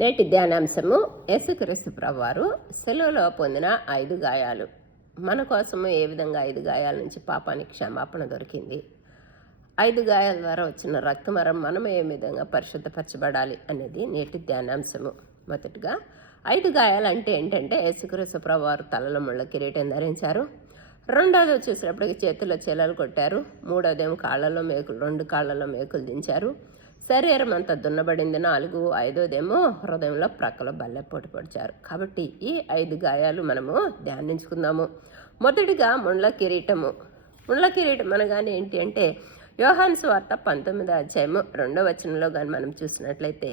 నేటి ధ్యానాంశము యేసుక్రీస్తు ప్రభువారు సెలువులో పొందిన 5 గాయాలు. మన కోసము ఏ విధంగా 5 గాయాల నుంచి పాపానికి క్షమాపణ దొరికింది, 5 గాయాల ద్వారా వచ్చిన రక్తమరం మనం ఏ విధంగా పరిశుద్ధపరచబడాలి అనేది నేటి ధ్యానాంశము. మొదటిగా 5 గాయాలు అంటే ఏంటంటే యేసుక్రీస్తు ప్రభువారు తలలో ముళ్ళ కిరీటం ధరించారు. రెండోది వచ్చేసినప్పటికీ చేతుల్లో చెలలు కొట్టారు. మూడోదేమో కాళ్ళలో మేకులు, 2 కాళ్ళలో మేకులు దించారు. శరీరం అంతా దున్నబడింది 4. ఐదోదేమో హృదయంలో ప్రక్కలో బల్లెపోటు పొడిచారు. కాబట్టి ఈ 5 గాయాలు మనము ధ్యానించుకుందాము. మొదటిగా ముండ్ల కిరీటము. ముండ్ల కిరీటం అనగానే ఏంటి అంటే యోహాను సువార్త 19వ అధ్యాయము 2వ వచనంలో కానీ మనం చూసినట్లయితే,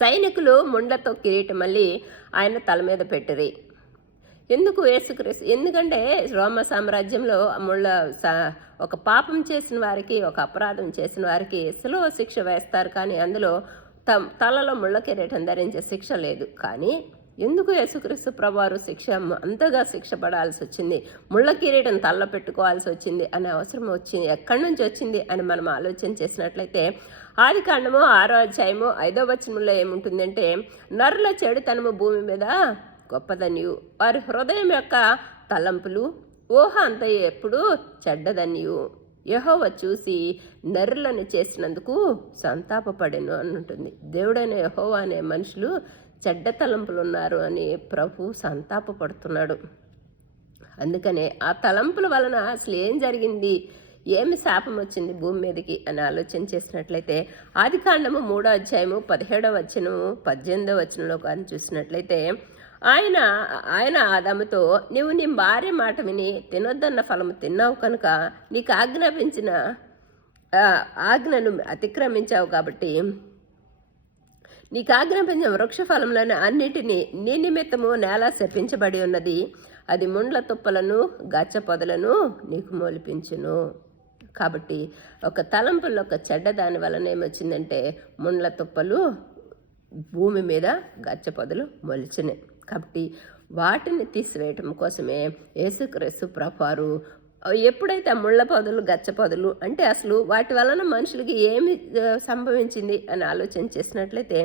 సైనికులు ముండ్లతో కిరీటం మళ్ళీ ఆయన తల మీద పెట్టిరి. ఎందుకు యేసుక్రీస్తు? ఎందుకంటే రోమ సామ్రాజ్యంలో ఒక పాపం చేసిన వారికి, ఒక అపరాధం చేసిన వారికి సులువ శిక్ష వేస్తారు, కానీ అందులో తలలో ముళ్ళ కిరీటం ధరించే శిక్ష లేదు. కానీ ఎందుకు యేసుక్రీస్తు ప్రభువారు అంతగా శిక్ష పడాల్సి వచ్చింది, ముళ్ళ కిరీటం తలలో పెట్టుకోవాల్సి వచ్చింది అనే అవసరం వచ్చింది, ఎక్కడి నుంచి వచ్చింది అని మనం ఆలోచన చేసినట్లయితే, ఆదికాండము 6వ అధ్యాయము 5వ వచనంలో ఏముంటుందంటే, నరుల చెడుతనము భూమి మీద గొప్పదనియు, వారి హృదయం యొక్క తలంపులు ఊహ అంత ఎప్పుడు చెడ్డదనియు, యెహోవా చూసి నరులను చేసినందుకు సంతాపపడెను అని ఉంటుంది. దేవుడైన యెహోవా అనే మనుషులు చెడ్డ తలంపులు ఉన్నారు అని ప్రభు సంతాపపడుతున్నాడు. అందుకనే ఆ తలంపుల వలన అసలు ఏం జరిగింది, ఏమి శాపం వచ్చింది భూమి మీదకి అని ఆలోచన చేసినట్లయితే, ఆదికాండము 3వ అధ్యాయము 17వ వచనము 18వ వచనంలో కానీ చూసినట్లయితే, ఆయన ఆదాముతో, నీవు నీ భార్య మాట విని తినొద్దన్న ఫలము తిన్నావు కనుక నీకు ఆజ్ఞాపించిన ఆజ్ఞను అతిక్రమించావు, కాబట్టి నీకు ఆజ్ఞాపించిన వృక్ష ఫలములను అన్నిటినీ నీ నిమిత్తము నేల శపించబడి ఉన్నది, అది ముండ్ల తుప్పలను గచ్చ పొదలను నీకు మొలిపించును. కాబట్టి ఒక తలంపుల్లో ఒక చెడ్డ దాని వలన ఏమొచ్చిందంటే ముండ్ల తుప్పలు భూమి మీద గచ్చ పొదలు మొలిచినాయి. కాబట్టి వాటిని తీసివేయటం కోసమే యేసుక్రీస్తు ప్రభువారు ఎప్పుడైతే ముళ్ళ పొదలు, గచ్చ పొదలు అంటే అసలు వాటి వలన మనుషులకి ఏమి సంభవించింది అని ఆలోచన చేసినట్లయితే,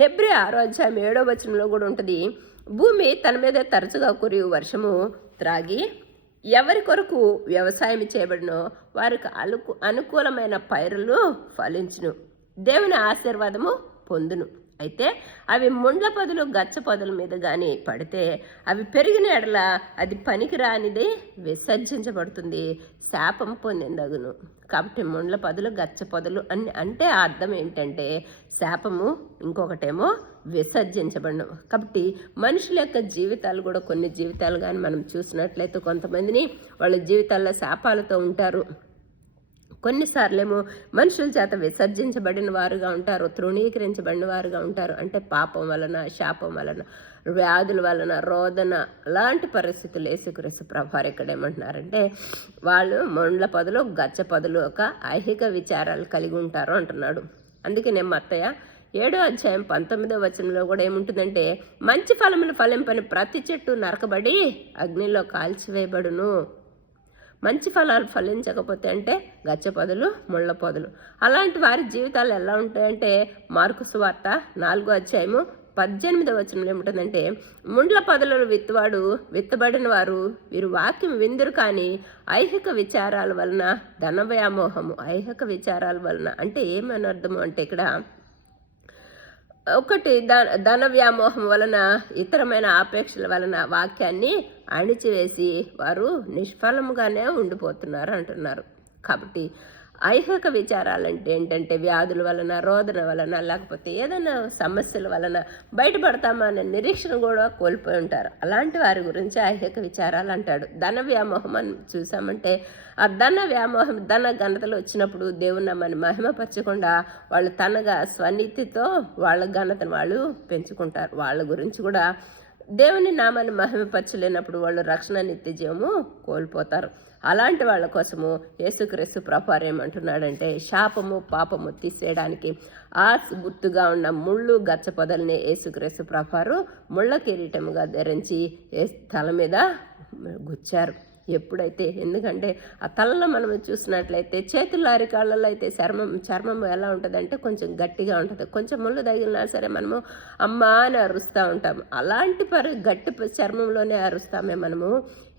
హెబ్రీ 6వ అధ్యాయం 7వ వచనంలో కూడా ఉంటుంది, భూమి తన మీద తరచుగా కురియు వర్షము త్రాగి ఎవరి కొరకు వ్యవసాయం చేయబడినో వారికి అనుకూలమైన పైరులు ఫలించును, దేవుని ఆశీర్వాదము పొందును. అయితే అవి ముండ్ల పొదలు, గచ్చ పొదల మీద కానీ పడితే అవి పెరిగిన ఎడల అది పనికిరానిది విసర్జించబడుతుంది, శాపం పొందిందగును. కాబట్టి ముండ్ల పొదలు, గచ్చ పొదలు అంటే అర్థం ఏంటంటే శాపము, ఇంకొకటేమో విసర్జించబడను. కాబట్టి మనుషుల యొక్క జీవితాలు కూడా, కొన్ని జీవితాలు కానీ మనం చూసినట్లయితే కొంతమందిని వాళ్ళ జీవితాల్లో శాపాలతో ఉంటారు. కొన్నిసార్లేమో మనుషుల చేత విసర్జించబడిన వారుగా ఉంటారు, తృణీకరించబడిన వారుగా ఉంటారు. అంటే పాపం వలన, శాపం వలన, వ్యాధుల వలన, రోదన, అలాంటి పరిస్థితులు యేసుక్రీస్తు ప్రభువారు ఇక్కడ ఏమంటున్నారంటే వాళ్ళు ముండ్ల పొదలు, గచ్చ పొదలు ఒక ఐహిక విచారాలు కలిగి ఉంటారు అంటున్నాడు. అందుకే నేను మత్తయి 7వ అధ్యాయం 19వ వచనంలో కూడా ఏముంటుందంటే, మంచి ఫలములు ఫలింపని ప్రతి చెట్టు నరకబడి అగ్నిలో కాల్చివేయబడును. మంచి ఫలాలు ఫలించకపోతే అంటే గచ్చ పొదలు, ముళ్ళ పొదలు. అలాంటి వారి జీవితాలు ఎలా ఉంటాయంటే, మార్కు సువార్త 4వ అధ్యాయము 18వ వచనంలో ఏముంటుందంటే, ముండ్ల పొదలను విత్తబడిన వారు వీరు వాక్యం విందురు, కానీ ఐహిక విచారాల వలన ధన వ్యామోహము. ఐహిక విచారాల వలన అంటే ఏమని అర్థము అంటే, ఇక్కడ ఒకటి ధన వ్యామోహం వలన, ఇతరమైన ఆపేక్షల వలన వాక్యాన్ని అణిచివేసి వారు నిష్ఫలముగానే ఉండిపోతున్నారు అంటున్నారు. కాబట్టి ఐహిక విచారాలు అంటే ఏంటంటే వ్యాధుల వలన, రోదన వలన, లేకపోతే ఏదైనా సమస్యల వలన బయటపడతామా అనే నిరీక్షణ కూడా కోల్పోయి ఉంటారు. అలాంటి వారి గురించి ఐహిక విచారాలు అంటాడు. ధన వ్యామోహం అని చూసామంటే, ఆ ధన వ్యామోహం, ధన ఘనతలు వచ్చినప్పుడు దేవుని నామాన్ని మహిమపరచకుండా వాళ్ళు తనగా స్వనీతితో వాళ్ళ ఘనతను వాళ్ళు పెంచుకుంటారు. వాళ్ళ గురించి కూడా దేవుని నామాన్ని మహిమపరచలేనప్పుడు వాళ్ళు రక్షణ, నిత్య జీవము కోల్పోతారు. అలాంటి వాళ్ళ కోసము యేసుక్రీస్తు ప్రభువారు ఏమంటున్నాడంటే, శాపము, పాపము తీసేయడానికి ఆ గుర్తుగా ఉన్న ముళ్ళు, గచ్చ పొదల్ని యేసుక్రీస్తు ప్రభువారు ముళ్ళ కిరీటముగా ధరించి తల మీద గుచ్చారు. ఎప్పుడైతే, ఎందుకంటే ఆ తలలో మనం చూసినట్లయితే చేతుల్లో అరికాళ్ళలో అయితే చర్మం ఎలా ఉంటుందంటే కొంచెం గట్టిగా ఉంటుంది. కొంచెం ముళ్ళు తగిలినా సరే మనము అమ్మా అని అరుస్తూ ఉంటాము. అలాంటి గట్టి చర్మంలోనే అరుస్తామే మనము.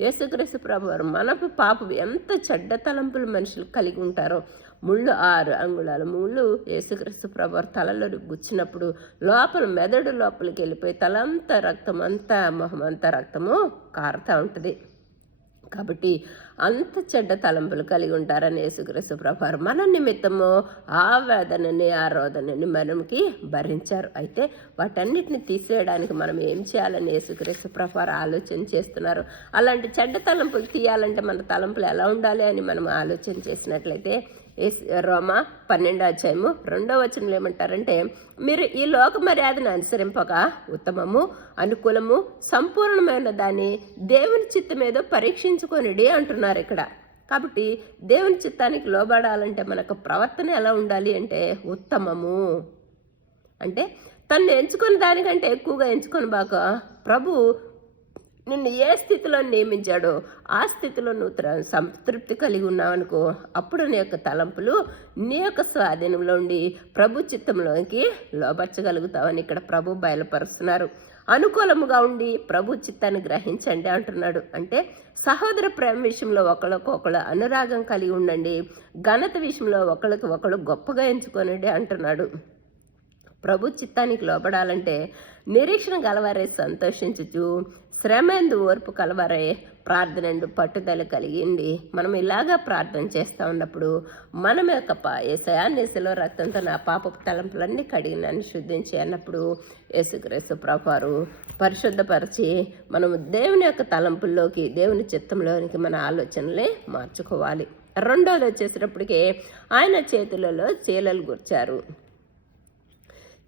యేసుక్రీస్తు ప్రభువారు మనకు పాపం ఎంత చెడ్డ తలంపులు మనుషులు కలిగి ఉంటారో, ముళ్ళు 6 అంగుళాల ముళ్ళు యేసుక్రీస్తు ప్రభువారు తలలో గుచ్చినప్పుడు లోపల మెదడు లోపలికి వెళ్ళిపోయి తలంతా రక్తం అంతా మొహం అంతా రక్తము కారుతూ ఉంటుంది. కాబట్టి అంత చెడ్డ తలంపులు కలిగి ఉంటారని యేసుక్రీస్తు ప్రభువారు మన నిమిత్తము ఆ వేదనని ఆ రోదనని మనకి భరించారు. అయితే వాటన్నిటిని తీసేయడానికి మనం ఏం చేయాలని యేసుక్రీస్తు ప్రభువారు ఆలోచన చేస్తున్నారు. అలాంటి చెడ్డ తలంపులు తీయాలంటే మన తలంపులు ఎలా ఉండాలి అని మనం ఆలోచన చేసినట్లయితే రోమా 12:2 ఏమంటారంటే, మీరు ఈ లోక మర్యాదను అనుసరింపక ఉత్తమము, అనుకూలము, సంపూర్ణమైన దాన్ని దేవుని చిత్తమేదో పరీక్షించుకొనిడి అంటున్నారు ఇక్కడ. కాబట్టి దేవుని చిత్తానికి లోబడాలంటే మనకు ప్రవర్తన ఎలా ఉండాలి అంటే ఉత్తమము అంటే తను ఎంచుకున్న దానికంటే ఎక్కువగా ఎంచుకొని బాక ప్రభు నిన్ను ఏ స్థితిలో నియమించాడో ఆ స్థితిలో నువ్వు సంతృప్తి కలిగి ఉన్నావనుకో, అప్పుడు నీ యొక్క తలంపులు నీ యొక్క స్వాధీనంలో ఉండి ప్రభు చిత్తంలోకి లోపరచగలుగుతావని ఇక్కడ ప్రభు బయలుపరుస్తున్నారు. అనుకూలముగా ఉండి ప్రభు చిత్తాన్ని గ్రహించండి అంటున్నాడు. అంటే సహోదర ప్రేమ విషయంలో ఒకళ్ళకొకళ్ళు అనురాగం కలిగి ఉండండి, ఘనత విషయంలో ఒకళ్ళకి ఒకళ్ళు గొప్పగా ఎంచుకోనండి అంటున్నాడు. ప్రభు చిత్తానికి లోబడాలంటే నిరీక్షణ గలవారే సంతోషించుచు, శ్రమందు ఓర్పు కలవారే ప్రార్థనండు పట్టుదల కలిగింది. మనం ఇలాగా ప్రార్థన చేస్తూ ఉన్నప్పుడు మనం యొక్క యేసయ్యా శిలువ రక్తంతో నా పాపపు తలంపులన్నీ కడిగి నన్ను శుద్ధించి అన్నప్పుడు యేసుక్రీస్తు ప్రభువారు పరిశుద్ధపరిచి మనము దేవుని యొక్క తలంపుల్లోకి, దేవుని చిత్తంలోనికి మన ఆలోచనలే మార్చుకోవాలి. రెండోది వచ్చేసేటప్పటికి ఆయన చేతులలో చీలలు గుర్చారు.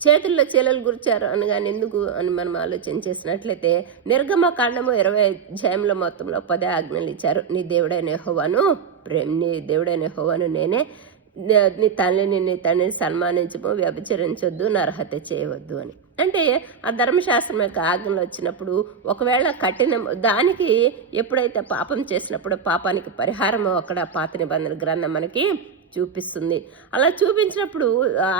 చేతుల్లో చీలలు గుర్చారు అనగానే ఎందుకు అని మనం ఆలోచన చేసినట్లయితే నిర్గమకాండము 20 మొత్తంలో 10 ఆజ్ఞలు ఇచ్చారు. నీ దేవుడైన యెహోవాను నేనే, నీ తండ్రిని సన్మానించము, వ్యభిచరించొద్దు, నరహత్య చేయవద్దు అని. అంటే ఆ ధర్మశాస్త్రం యొక్క ఆజ్ఞలు వచ్చినప్పుడు ఒకవేళ దానికి ఎప్పుడైతే పాపం చేసినప్పుడు పాపానికి పరిహారము అక్కడ పాత నిబంధన గ్రంథం మనకి చూపిస్తుంది. అలా చూపించినప్పుడు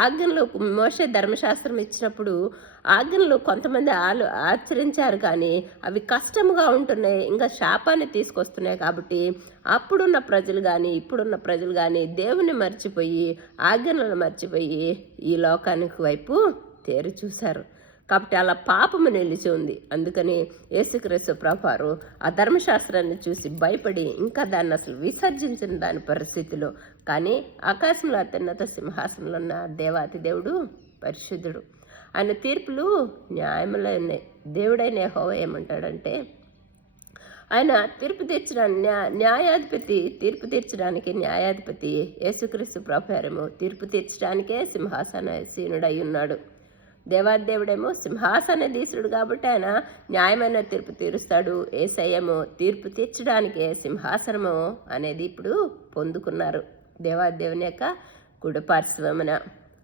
ఆజ్ఞలు మోషే ధర్మశాస్త్రం ఇచ్చినప్పుడు ఆజ్ఞలు కొంతమంది ఆచరించారు, కానీ అవి కష్టముగా ఉంటున్నాయి, ఇంకా శాపాన్ని తీసుకొస్తున్నాయి. కాబట్టి అప్పుడున్న ప్రజలు కానీ ఇప్పుడున్న ప్రజలు కానీ దేవుని మర్చిపోయి ఆజ్ఞలను మర్చిపోయి ఈ లోకానికి వైపు తేరి చూశారు. కాబట్టి అలా పాపము నిలిచి ఉంది. అందుకని యేసుక్రీస్తు ప్రభువారు ఆ ధర్మశాస్త్రాన్ని చూసి భయపడి ఇంకా దాన్ని అసలు విసర్జించిన దాని పరిస్థితిలో, కానీ ఆకాశంలో అత్యున్నత సింహాసనంలో ఉన్న దేవాతి దేవుడు పరిశుద్ధుడు, ఆయన తీర్పులు న్యాయములో ఉన్నాయి. దేవుడైన యెహోవా ఏమంటాడంటే, ఆయన తీర్పు తీర్చడానికి న్యాయాధిపతి యేసుక్రీస్తు ప్రభువారేమో తీర్పు తీర్చడానికే సింహాసనాసీనుడై ఉన్నాడు. దేవాదేవుడేమో సింహాసనాధీశుడు కాబట్టి ఆయన న్యాయమైన తీర్పు తీరుస్తాడు. యేసయ్యేమో తీర్పు తీర్చడానికే సింహాసనము అనేది ఇప్పుడు పొందుకున్నారు దేవాదేవుని యొక్క కుడిపార్శ్వమున.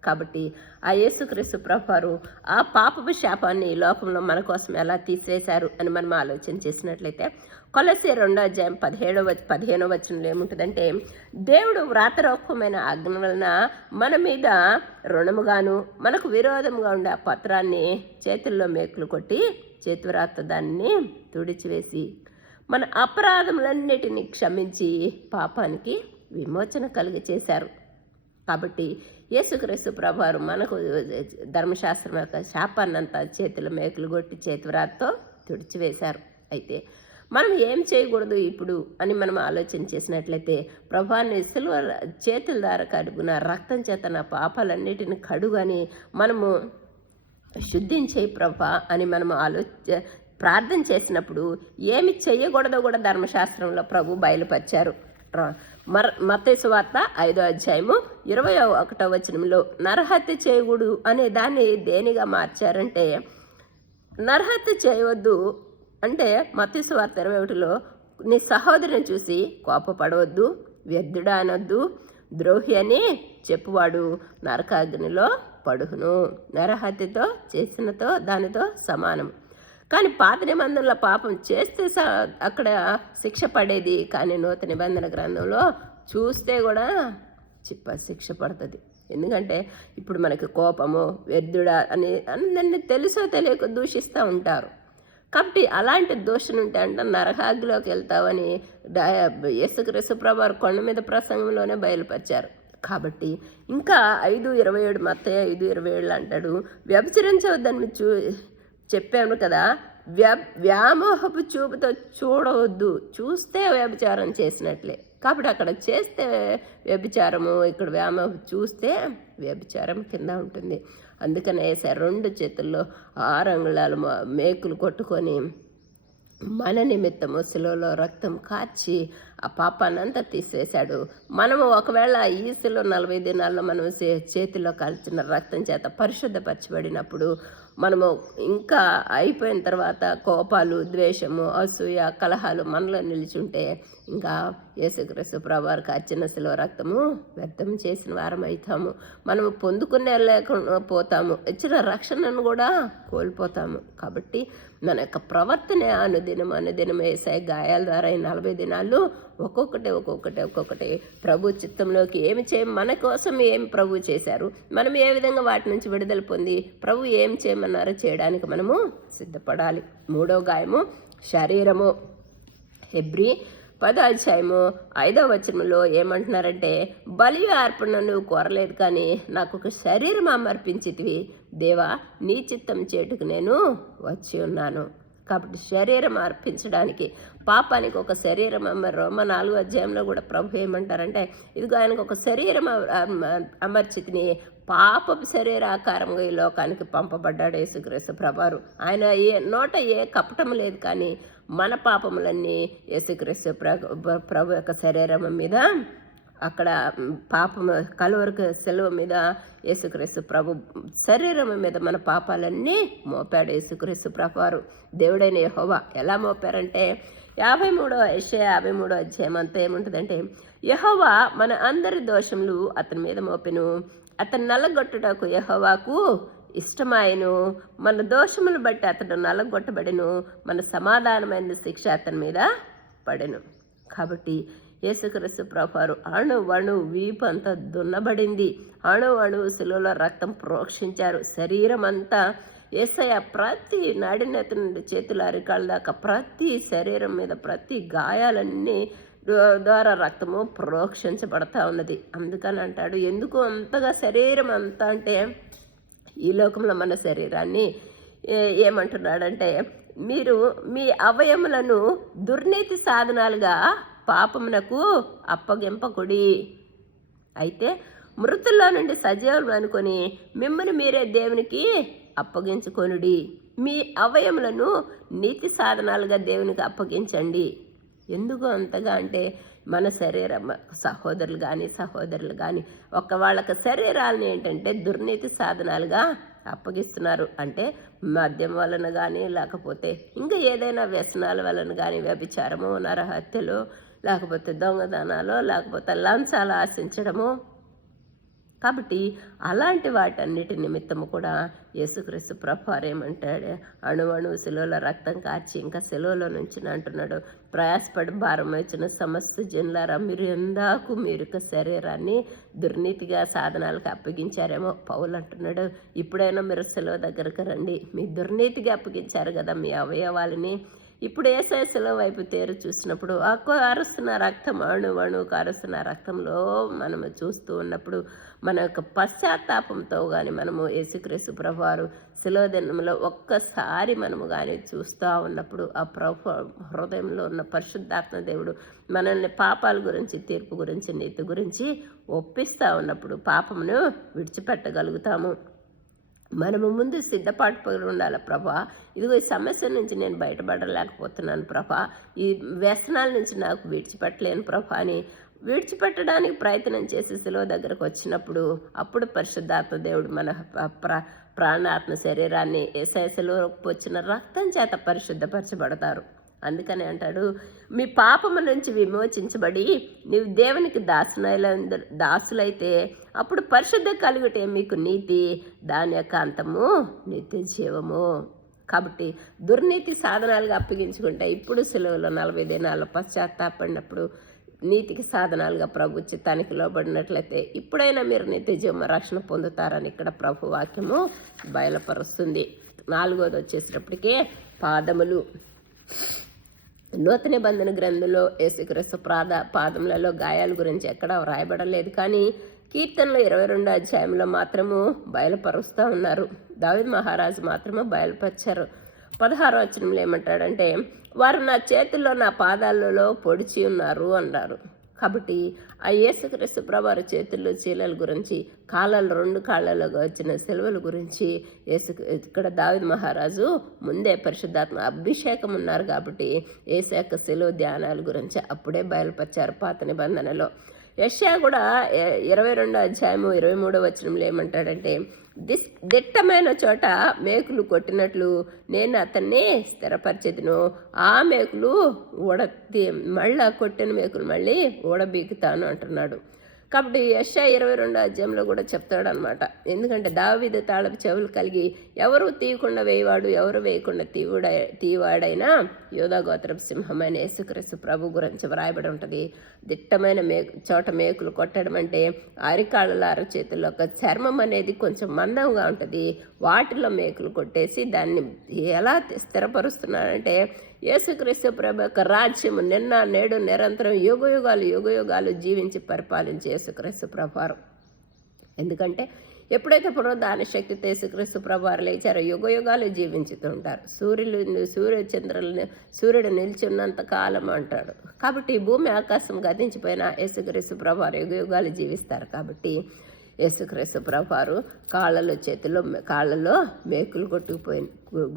కాబట్టి ఆ యేసుక్రీస్తు ప్రభువారు ఆ పాపపు శాపాన్ని ఈ లోకంలో మన కోసం ఎలా తీసివేశారు అని మనం ఆలోచన చేసినట్లయితే కొలస్సీ 2:15 ఏముంటుందంటే, దేవుడు వ్రాతరూపమైన ఆజ్ఞ వలన మన మీద రుణముగాను మనకు విరోధముగా ఉండే ఆ పత్రాన్ని చేతుల్లో మేకులు కొట్టి చేతివ్రాత దాన్ని తుడిచివేసి మన అపరాధములన్నిటినీ క్షమించి పాపానికి విమోచన కలిగచేశారు. కాబట్టి యేసుక్రీస్తు ప్రభువారు మనకు ధర్మశాస్త్రం యొక్క శాపాన్నంతా చేతుల మేకులు కొట్టి చేతివ్రాతతో తుడిచివేశారు. అయితే మనం ఏం చేయకూడదు ఇప్పుడు అని మనం ఆలోచన చేసినట్లయితే, ప్రభువాన్ని సిలువ చేతుల ద్వారా కడుగున రక్తం చేత నా పాపాలన్నిటిని కడుగని మనము శుద్ధించే ప్రభా అని మనము ప్రార్థన చేసినప్పుడు ఏమి చేయకూడదో కూడా ధర్మశాస్త్రంలో ప్రభు బయలుపరిచారు. మత్తయి సువార్త 5:21 నరహత్య చేయకూడదు అనే దాన్ని దేనిగా మార్చారంటే, నరహత్య చేయవద్దు అంటే మత్తయి సువార్త 21లో నీ సహోదరుని చూసి కోపపడవద్దు, వ్యర్థుడా అనొద్దు, ద్రోహి అని చెప్పువాడు నరకాగ్నిలో పడును, నరహత్యతో చేసినతో దానితో సమానం. కానీ పాత నిబంధనల పాపం చేస్తే అక్కడ శిక్ష పడేది, కానీ నూతన నిబంధన గ్రంథంలో చూస్తే కూడా శిక్ష పడుతుంది. ఎందుకంటే ఇప్పుడు మనకి కోపము, వ్యర్థుడా అని అందరినీ తెలుసో తెలియక దూషిస్తూ ఉంటారు. కాబట్టి అలాంటి దూషణ ఉంటే అంటే నరకాగ్నిలోకి వెళ్తావని యేసుక్రీస్తు ప్రభువారు కొండ మీద ప్రసంగంలోనే బయలుపరిచారు. కాబట్టి ఇంకా 5:27 మత్తయి 5:27 అంటాడు, వ్యభిచరించవద్దని చెప్పాను కదా, వ్యామోహపు చూపుతో చూడవద్దు, చూస్తే వ్యభిచారం చేసినట్లే. కాబట్టి అక్కడ చేస్తే వ్యభిచారము, ఇక్కడ వ్యామోహం చూస్తే వ్యభిచారం కింద ఉంటుంది. అందుకనే యేసయ్య 2 చేతుల్లో 6 అంగుళాలు మేకులు కొట్టుకొని మన నిమిత్తము శిలువలో రక్తం కార్చి ఆ పాపాన్నంతా తీసేశాడు. మనము ఒకవేళ ఈ శిలువ 40 దినాల్లో మనం చేతిలో కాల్చిన రక్తం చేత పరిశుద్ధపరచబడినప్పుడు మనము ఇంకా అయిపోయిన తర్వాత కోపాలు, ద్వేషము, అసూయ, కలహాలు మనలో నిలిచుంటే ఇంకా యేసుక్రీస్తు ప్రభువారు కార్చిన శిలువ రక్తము వ్యర్థం చేసిన వారం అవుతాము. మనము పొందుకునే లేకుండా పోతాము, ఇచ్చిన రక్షణను కూడా కోల్పోతాము. కాబట్టి మన యొక్క ప్రవర్తన అనుదినం యేసయ్య గాయాల ద్వారా 40 దినాలు ఒక్కొక్కటి ప్రభు చిత్తంలోకి ఏమి మన కోసం ఏమి ప్రభు చేశారు, మనం ఏ విధంగా వాటి నుంచి విడుదల పొంది ప్రభు ఏం చేయమన్నారో చేయడానికి మనము సిద్ధపడాలి. 3వ గాయము శరీరము. హెబ్రీ 10:5 ఏమంటున్నారంటే, బలి అర్పణ నువ్వు కోరలేదు కానీ నాకు ఒక శరీరం అమర్పించితివి దేవా, నీ చిత్తం చేటుకు నేను వచ్చి ఉన్నాను. కాబట్టి శరీరం అర్పించడానికి, పాపానికి ఒక శరీరం రోమ 4 కూడా ప్రభు ఏమంటారంటే, ఇదిగో ఆయనకు ఒక శరీరం అమర్చితిని, పాపపు శరీర ఆకారంగా ఈ లోకానికి పంపబడ్డాడు యేసుక్రీస్తు ప్రభువారు. ఆయన నోట ఏ కపటం లేదు, కానీ మన పాపములన్నీ యేసుక్రీస్తు ప్రభు యొక్క శరీరం మీద, అక్కడ పాపము కలువరికి సెలవు మీద యేసుక్రీస్తు ప్రభు శరీరం మీద మన పాపాలన్నీ మోపాడు యేసుక్రీస్తు ప్రభువారు. దేవుడైన యెహోవా ఎలా మోపారంటే, 53వ అధ్యాయం అంతా ఏముంటుందంటే, యెహోవా మన అందరి దోషములు అతని మీద మోపెను, అతను నల్లగొట్టుటకు యెహోవాకు ఇష్టమాయను, మన దోషములు బట్టి అతడు నల్లగొట్టబడెను, మన సమాధానమైన శిక్ష అతని మీద పడెను. కాబట్టి యేసుక్రీస్తు ప్రభువారు అణువణు వీపు అంతా దున్నబడింది, అణువణువు శిలువలో రక్తం ప్రోక్షించారు. శరీరం అంతా యేసయ్య ప్రతి నడినెత్తి నుండి చేతుల అరికాళ్ళ దాకా ప్రతి శరీరం మీద ప్రతి గాయాలన్నీ ద్వారా రక్తము ప్రోక్షించబడతా ఉన్నది. అందుకని అంటాడు, ఎందుకు అంతగా శరీరం అంతా అంటే, ఈ లోకంలో మన శరీరాన్ని ఏమంటున్నాడంటే, మీరు మీ అవయములను దుర్నీతి సాధనాలుగా పాపమునకు అప్పగింపకుడి, అయితే మృతుల్లో నుండి సజీవం అనుకొని మిమ్మల్ని మీరే దేవునికి అప్పగించుకొనుడి, మీ అవయములను నీతి సాధనాలుగా దేవునికి అప్పగించండి. ఎందుకు అంతగా అంటే, మన శరీరం సహోదరులు కానీ వాళ్ళకి శరీరాలని ఏంటంటే దుర్నీతి సాధనాలుగా అప్పగిస్తున్నారు. అంటే మద్యం వలన కానీ, లేకపోతే ఇంకా ఏదైనా వ్యసనాల వలన కానీ, వ్యభిచారము, నరహత్యలు, లేకపోతే దొంగతనాలు, లేకపోతే లంచాలు ఆశించడము. కాబట్టి అలాంటి వాటన్నిటి నిమిత్తము కూడా యేసుక్రీస్తు ప్రభువారు ఏమంటాడు, అణువణువు శిలువలో రక్తం కార్చి ఇంకా శిలువలో నుంచి అంటున్నాడు, ప్రయాసపడి భారం వచ్చిన సమస్త జనులారా, మీరు ఎందాకు మీరు శరీరాన్ని దుర్నీతిగా సాధనాలకు అప్పగించారేమో పౌలు అంటున్నాడు. ఇప్పుడైనా మీరు శిలువ దగ్గరకు రండి, మీ దుర్నీతిగా అప్పగించారు కదా మీ అవయవాలని. ఇప్పుడు యేసయ్య శిలువ వైపు తేరు చూసినప్పుడు కారుస్తున్న రక్తం, అణువణువు కారుస్తున్న రక్తంలో మనము చూస్తూ ఉన్నప్పుడు మన యొక్క పశ్చాత్తాపంతో కానీ మనము యేసుక్రీస్తు ప్రభువారు శిలువ దినంలో ఒక్కసారి మనము కానీ చూస్తూ ఉన్నప్పుడు ఆ ప్రభు హృదయంలో ఉన్న పరిశుద్ధాత్మ దేవుడు మనల్ని పాపాల గురించి, తీర్పు గురించి, నీతి గురించి ఒప్పిస్తూ ఉన్నప్పుడు పాపమును విడిచిపెట్టగలుగుతాము. మనము ముందు సిద్ధపాటు ఉండాలి. ప్రభా, ఇదిగో ఈ సమస్య నుంచి నేను బయటపడలేకపోతున్నాను ప్రభా, ఈ వ్యసనాల నుంచి నాకు విడిచిపెట్టలేను ప్రభా అని విడిచిపెట్టడానికి ప్రయత్నం చేసి శిలువ దగ్గరకు వచ్చినప్పుడు అప్పుడు పరిశుద్ధాత్మ దేవుడు మన ప్రాణాత్మ శరీరాన్ని యేసయ్య శిలువకు వచ్చిన రక్తం చేత పరిశుద్ధపరచబడతారు. అందుకని అంటాడు, మీ పాపము నుంచి విమోచించబడి నీవు దేవునికి దాసులైతే అప్పుడు పరిశుద్ధ కలుగుటే మీకు నీతి, దాని యొక్క అంతము నిత్య జీవము. కాబట్టి దుర్నీతి సాధనాలుగా అప్పగించుకుంటే ఇప్పుడు సిలువలో 40 దినాలు పశ్చాత్తాపడినప్పుడు నీతికి సాధనాలుగా ప్రభు చిత్తానికి లోబడినట్లయితే ఇప్పుడైనా మీరు నిత్య జీవ రక్షణ పొందుతారని ఇక్కడ ప్రభు వాక్యము బయలుపరుస్తుంది. 4వది వచ్చేసేటప్పటికే పాదములు. నూతన నిబంధన గ్రంథంలో యేసుక్రీస్తు పాదములలో గాయాల గురించి ఎక్కడా వ్రాయబడలేదు, కానీ కీర్తనలో 22 అధ్యాయంలో మాత్రము బయలుపరుస్తూ ఉన్నారు. దావీదు మహారాజు మాత్రమే బయలుపరిచారు. 16వ వచనంలో ఏమంటాడంటే, వారు నా చేతుల్లో నా పాదాలలో పొడిచి ఉన్నారు అన్నారు. కాబట్టి ఆ యేసుక్రీస్తు ప్రభువారి చేతుల్లో చీలల గురించి, కాళ్ళలో 2 కాళ్ళలోగా వచ్చిన సిలువల గురించి ఇక్కడ దావీదు మహారాజు ముందే పరిశుద్ధాత్మ అభిషేకం ఉన్నారు కాబట్టి యేసు యొక్క సిలువ ధ్యానాల గురించి అప్పుడే బయలుపరిచారు పాత నిబంధనలో. యెషయా కూడా 22వ అధ్యాయము 23వ వచనంలో ఏమంటాడంటే, దిట్టమైన చోట మేకులు కొట్టినట్లు నేను అతన్ని స్థిరపరిచేదును, ఆ మేకులు మళ్ళా కొట్టిన మేకులు మళ్ళీ ఊడబీకుతాను అంటున్నాడు. కాబట్టి యెషయా 22వ అధ్యాయంలో కూడా చెప్తాడు అనమాట. ఎందుకంటే దావీదు తాళపు చెవులు కలిగి ఎవరు తీయకుండా వేయవాడు, ఎవరు వేయకుండా తీవాడైనా యోధా గోత్రపు సింహమైన యేసుక్రీస్తు ప్రభు గురించి వ్రాయబడి ఉంటుంది. దిట్టమైన చోట మేకులు కొట్టడం అంటే అరికాళ్ళ అరచేతుల్లో ఒక చర్మం అనేది కొంచెం మందంగా ఉంటుంది, వాటిలో మేకులు కొట్టేసి దాన్ని ఎలా స్థిరపరుస్తున్నారంటే యేసుక్రీస్తు ప్రభు యొక్క రాజ్యము నిన్న నేడు నిరంతరం యుగయుగాలు జీవించి పరిపాలించే యేసుక్రీస్తు ప్రభువారు. ఎందుకంటే ఎప్పుడైతే పునరుద్ధాన శక్తితో యేసుక్రీస్తు ప్రభువారు లేచారో యుగయుగాలు జీవించుతూ ఉంటారు. సూర్యుడు నిలిచి ఉన్నంత కాలం అంటాడు. కాబట్టి భూమి ఆకాశం గతించిపోయిన యేసుక్రీస్తు ప్రభువారు యుగయుగాలు జీవిస్తారు. కాబట్టి యేసుక్రీస్తు ప్రభువారు కాళ్ళలో మేకులు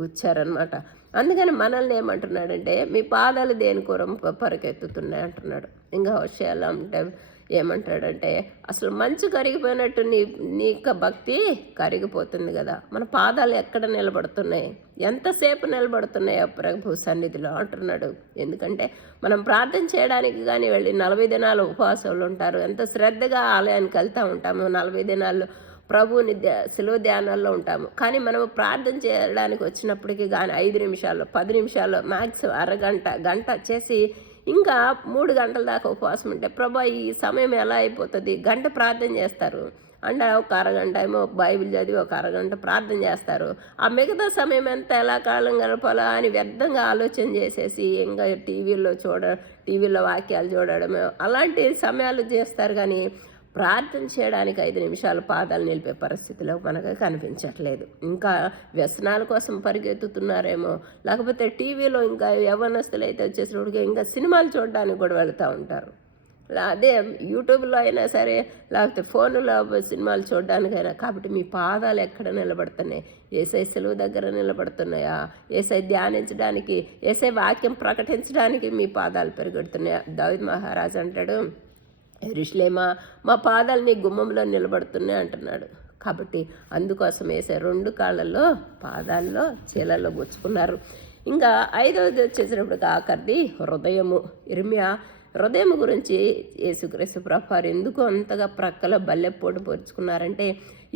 గుచ్చారనమాట. అందుకని మనల్ని ఏమంటున్నాడంటే, మీ పాదాలు దేని కూరం పరిగెత్తుతున్నాయి అంటున్నాడు. ఇంకా విషయాలు అంటే ఏమంటాడంటే, అసలు మంచు కరిగిపోయినట్టు నీ యొక్క భక్తి కరిగిపోతుంది కదా. మన పాదాలు ఎక్కడ నిలబడుతున్నాయి, ఎంతసేపు నిలబడుతున్నాయో ప్రభు సన్నిధిలో అంటున్నాడు. ఎందుకంటే మనం ప్రార్థన చేయడానికి కానీ వెళ్ళి 40 దినాలు ఉపవాసాలు ఉంటారు, ఎంత శ్రద్ధగా ఆలయానికి వెళ్తూ ఉంటాము, 40 దినాల్లో ప్రభువుని సిలువ ధ్యానాల్లో ఉంటాము. కానీ మనము ప్రార్థన చేయడానికి వచ్చినప్పటికీ కానీ 5 నిమిషాలు 10 నిమిషాలు మ్యాక్సిమం అరగంట గంట చేసి ఇంకా 3 గంటల దాకా ఉపవాసం ఉంటే ప్రభా ఈ సమయం ఎలా అయిపోతుంది, గంట ప్రార్థన చేస్తారు అంటే ఒక అరగంట ఏమో బైబిల్ చదివి ఒక అరగంట ప్రార్థన చేస్తారు. ఆ మిగతా సమయం ఎంత ఎలా కాలం గడపాలా అని వ్యర్థంగా ఆలోచన చేసేసి ఇంకా టీవీలో వాక్యాలు చూడడం అలాంటి సమయాలు చేస్తారు. కానీ ప్రార్థన చేయడానికి 5 నిమిషాలు పాదాలు నిలిపే పరిస్థితిలో మనకు కనిపించట్లేదు. ఇంకా వ్యసనాల కోసం పరిగెత్తుతున్నారేమో, లేకపోతే టీవీలో ఇంకా యవ్వనస్తులు అయితే వచ్చేసినప్పటికీ ఇంకా సినిమాలు చూడడానికి కూడా వెళ్తూ ఉంటారు. అదే యూట్యూబ్లో అయినా సరే, లేకపోతే ఫోన్లో సినిమాలు చూడడానికైనా. కాబట్టి మీ పాదాలు ఎక్కడ నిలబడుతున్నాయి? యేసయ్య సిలువ దగ్గర నిలబడుతున్నాయా? యేసయ్య ధ్యానించడానికి, యేసయ్య వాక్యం ప్రకటించడానికి మీ పాదాలు పరిగెడుతున్నాయా? దావీదు మహారాజు అంటాడు, యెరూషలేమా మా పాదాలు నీ గుమ్మంలో నిలబడుతున్నాయి అంటున్నాడు. కాబట్టి అందుకోసం వేసే 2 కాళ్ళల్లో పాదాల్లో చీలల్లో గుచ్చుకున్నారు. ఇంకా 5వది వచ్చేసినప్పుడు ఆఖరిది హృదయము. ఇర్మియా హృదయం గురించి యేసుక్రీస్తు ప్రభువారు ఎందుకు అంతగా ప్రక్కలో బల్లెపోటు పొరుచుకున్నారంటే,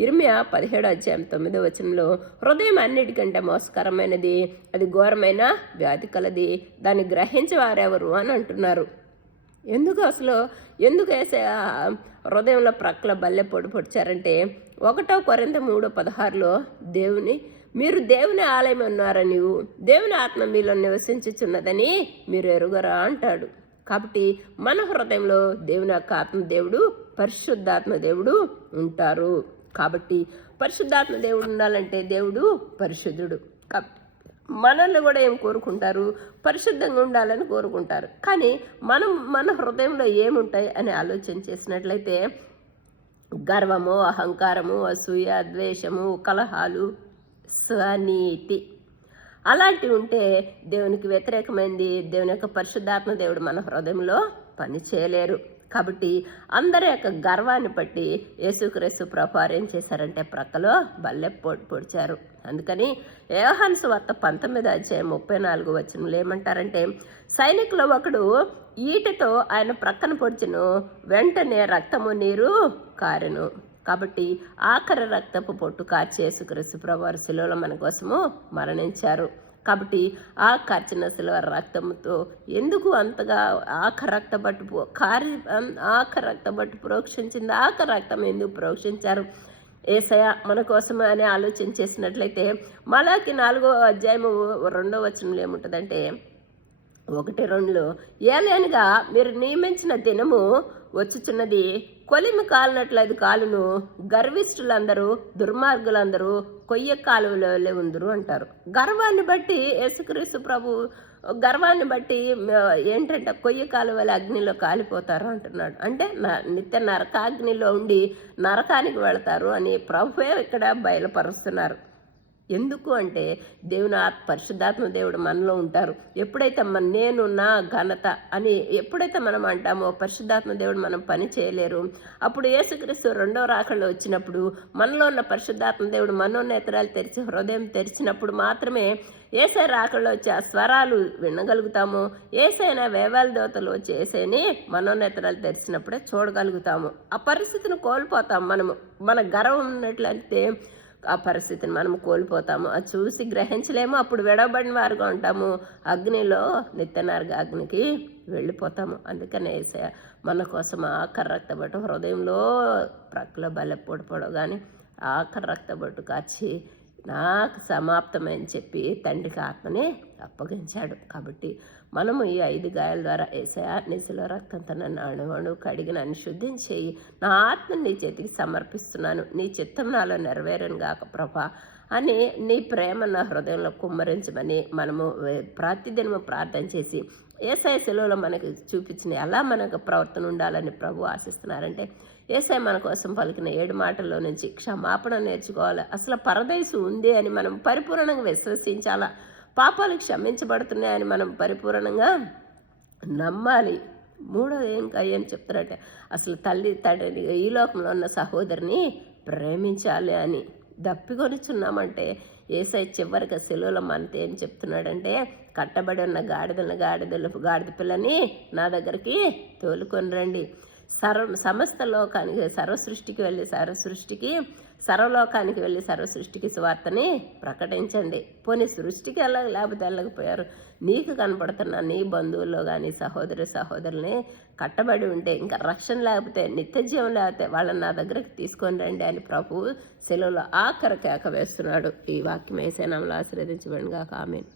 ఇర్మియా 17వ అధ్యాయం 9వ వచనంలో హృదయం అన్నిటికంటే మోసకరమైనది, అది ఘోరమైన వ్యాధి కలది, దాన్ని గ్రహించేవారెవరు అని అంటున్నారు. ఎందుకు వేసే హృదయంలో ప్రక్కల బల్లె పొడిచారంటే 1 కొరింథీ 3:16లో మీరు దేవుని ఆలయం ఉన్నారని, దేవుని ఆత్మ మీలో నివసించుచున్నదని మీరు ఎరుగరా అంటాడు. కాబట్టి మన హృదయంలో దేవుని యొక్క ఆత్మ దేవుడు, పరిశుద్ధాత్మ దేవుడు ఉంటారు. కాబట్టి పరిశుద్ధాత్మ దేవుడు ఉండాలంటే దేవుడు పరిశుద్ధుడు. కాబట్టి మనల్ని కూడా ఏం కోరుకుంటారు? పరిశుద్ధంగా ఉండాలని కోరుకుంటారు. కానీ మన హృదయంలో ఏముంటాయి అని ఆలోచన చేసినట్లయితే గర్వము, అహంకారము, అసూయ, ద్వేషము, కలహాలు, స్వనీతి అలాంటివి ఉంటే దేవునికి వ్యతిరేకమైంది. దేవుని యొక్క పరిశుద్ధాత్మ దేవుడు మన హృదయంలో పని చేయలేరు. కాబట్టి అందరి యొక్క గర్వాన్ని బట్టి యేసుక్రీస్తు ప్రభువారు ఏం చేశారంటే ప్రక్కలో బల్లె పొడిచారు. అందుకని యోహాను సువార్త 19వ అధ్యాయం 34వ వచనంలో ఏమంటారంటే, సైనికులు ఒకడు ఈటతో ఆయన ప్రక్కన పొడిచెను, వెంటనే రక్తము నీరు కారెను. కాబట్టి ఆఖరి రక్తపు పొట్టు కార్చి యేసుక్రీస్తు ప్రభువారు శిలువలో మన కోసము మరణించారు. కాబట్టి ఆ కార్చిన శిలువ రక్తంతో ఎందుకు అంతగా ఆఖరి రక్తబట్టు ప్రోక్షించింది, ఆఖరి రక్తం ఎందుకు ప్రోక్షించారు యేసయ్య మన కోసమే అని ఆలోచన చేసినట్లయితే మలాకి 4వ అధ్యాయము 2వ వచనంలో ఏముంటుందంటే 1:2 ఏలైనగా మీరు నియమించిన దినము వచ్చుచున్నది, కొలిమి కాలినట్లు అది కాలును, గర్విష్ఠులందరూ దుర్మార్గులందరూ కొయ్య కాలువలో ఉందరు అంటారు. గర్వాన్ని బట్టి యేసుక్రీస్తు ప్రభు గర్వాన్ని బట్టి ఏంటంటే కొయ్య కాలువల అగ్నిలో కాలిపోతారు అంటున్నాడు. అంటే నిత్య నరకాగ్నిలో ఉండి నరకానికి వెళతారు అని ప్రభువే ఇక్కడ బయలుపరుస్తున్నారు. ఎందుకు అంటే పరిశుద్ధాత్మ దేవుడు మనలో ఉంటారు. ఎప్పుడైతే నేను నా ఘనత అని ఎప్పుడైతే మనం అంటామో పరిశుద్ధాత్మ దేవుడు మనం పని చేయలేరు. అప్పుడు యేసుక్రీస్తు 2వ రాకడలో వచ్చినప్పుడు మనలో ఉన్న పరిశుద్ధాత్మ దేవుడు మనోనేత్రాలు తెరిచి హృదయం తెరిచినప్పుడు మాత్రమే ఏసై రాకడలో వచ్చి ఆ స్వరాలు వినగలుగుతాము. ఏసైనా వేవేల దేవతలు వచ్చి ఏసైని మనోనేత్రాలు తెరిచినప్పుడే చూడగలుగుతాము. ఆ పరిస్థితిని కోల్పోతాం మనము. మన గర్వం ఉన్నట్లయితే ఆ పరిస్థితిని మనం కోల్పోతాము. అది చూసి గ్రహించలేము. అప్పుడు విడవబడిన వారుగా ఉంటాము. అగ్నిలో నిత్యనరక అగ్నికి వెళ్ళిపోతాము. అందుకనే యేసయ్య మన కోసం ఆఖరి రక్తబట్టు హృదయంలో ప్రక్కలో బలపొడిపోవడం కానీ ఆఖరి రక్తబట్టు కాచి నాకు సమాప్తమని చెప్పి తండ్రికి ఆత్మని అప్పగించాడు. కాబట్టి మనము ఈ 5 గాయాల ద్వారా యేసయ్య నీ శిలువ రక్తంతో నన్ను అణువణు కడిగి నన్ను శుద్ధించేయి, నా ఆత్మని నీ చేతికి సమర్పిస్తున్నాను, నీ చిత్తం నాలో నెరవేరను గాక ప్రభా అని నీ ప్రేమ నా హృదయంలో కుమ్మరించమని మనము ప్రతిదినము ప్రార్థన చేసి యేసయ్య శిలువలో మనకి చూపించిన ఎలా మనకు ప్రవర్తన ఉండాలని ప్రభు ఆశిస్తున్నారంటే యేసయ్య మన కోసం పలికిన 7 మాటల్లో నుంచి క్షమాపణ నేర్చుకోవాలి. అసలు పరదేశు ఉంది అని మనం పరిపూర్ణంగా విశ్వసించాలా. పాపాలు క్షమించబడుతున్నాయని మనం పరిపూర్ణంగా నమ్మాలి. 3వ ఏం చెప్తారంటే అసలు తల్లి తండ్రిని ఈ లోకంలో ఉన్న సహోదరిని ప్రేమించాలి అని దప్పికొనిచున్నామంటే యేసయ్య చివరికి శిలువలో మనతో ఏం చెప్తున్నాడంటే కట్టబడి ఉన్న గాడిద పిల్లని నా దగ్గరికి తోలుకొని రండి, సమస్త లోకానికి సర్వలోకానికి వెళ్ళి సర్వసృష్టికి సువార్తని ప్రకటించండి. పోనీ సృష్టికి లేకపోతే వెళ్ళకపోయారు, నీకు కనపడుతున్న నీ బంధువుల్లో కానీ సహోదరుల్ని కట్టబడి ఉంటే ఇంకా రక్షణ లేకపోతే నిత్య జీవం లేకపోతే వాళ్ళని నా దగ్గరికి తీసుకొని రండి అని ప్రభువు శిలువలో ఆఖరి కేక వేస్తున్నాడు. ఈ వాక్యం యేసయ్య నామములో ఆశీర్వదించబడును గాక. ఆమేన్.